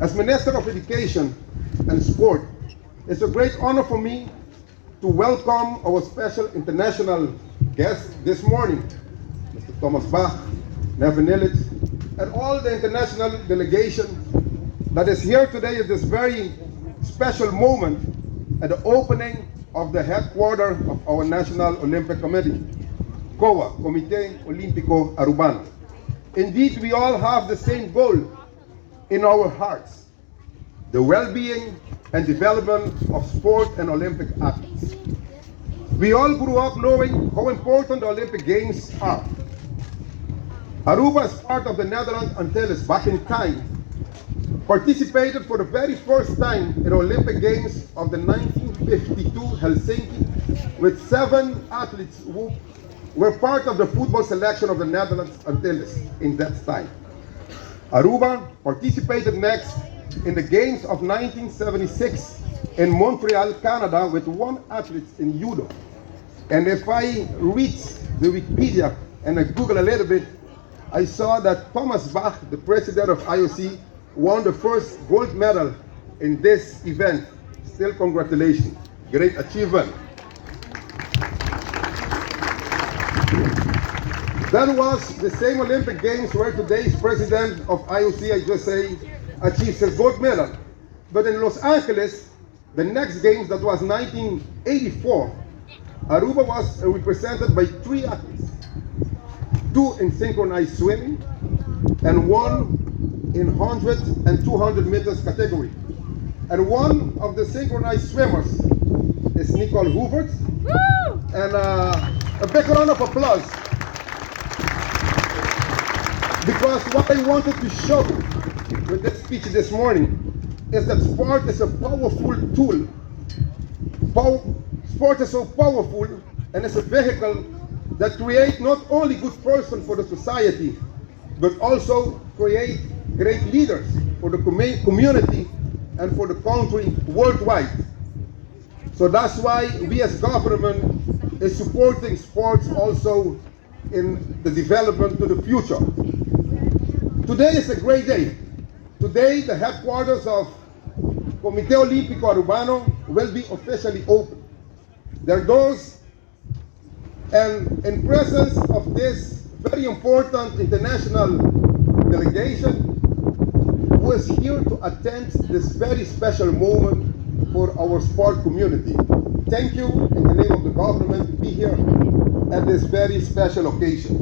As Minister of Education and Sport, it's a great honor for me to welcome our special international guest this morning, Mr. Thomas Bach, Nevin Illich, and all the international delegation that is here today at this very special moment at the opening of the headquarters of our National Olympic Committee, COA, Comite Olimpico Arubano. Indeed, we all have the same goal in our hearts: the well-being and development of sport and Olympic athletes. We all grew up knowing how important the Olympic Games are. Aruba, as part of the Netherlands Antilles back in time, participated for the very first time in the Olympic Games of the 1952 Helsinki with 7 athletes who were part of the football selection of the Netherlands Antilles in that time. Aruba participated next in the Games of 1976 in Montreal, Canada with 1 athlete in judo. And if I read the Wikipedia and I Google a little bit, I saw that Thomas Bach, the president of IOC, won the first gold medal in this event. Still, congratulations. Great achievement. That was the same Olympic Games where today's president of IOC, I just say, achieved his gold medal. But in Los Angeles, the next Games, that was 1984, Aruba was represented by 3 athletes. 2 in synchronized swimming, and 1 in 100 and 200 meters category. And one of the synchronized swimmers is Nicole Hubert. Woo! And a big round of applause. Because what I wanted to show with this speech this morning is that sport is a powerful tool. Sport is so powerful, and it's a vehicle that creates not only good person for the society, but also create great leaders for the community and for the country worldwide. So that's why we as government is supporting sports also in the development to the future. Today is a great day. Today the headquarters of Comite Olimpico Arubano will be officially open. Their doors, and in presence of this very important international delegation who is here to attend this very special moment for our sport community. Thank you in the name of the government to be here at this very special occasion.